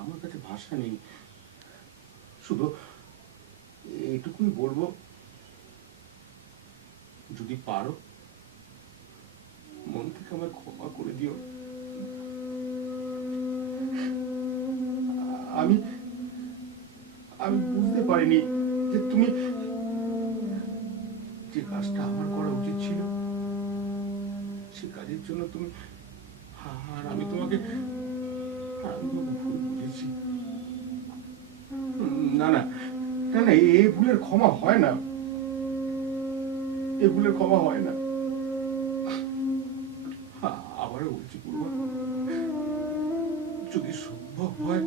আমার কাছে ভাষা নেই। শুধু এটুকুই বলবো, যদি পারো মন থেকে আমায় ক্ষমা করে দিও। আমি আমি বুঝতে পারিনি যে তুমি যে কাজটা আমার করা উচিত ছিল সে কাজের জন্য তুমি, আর আমি তোমাকে ভুল বুঝেছি। না না না না, এই ভুলের ক্ষমা হয় না, এ ভুলের ক্ষমা হয় না। আবারও বলছি পূর্বা, যদি সম্ভব হয়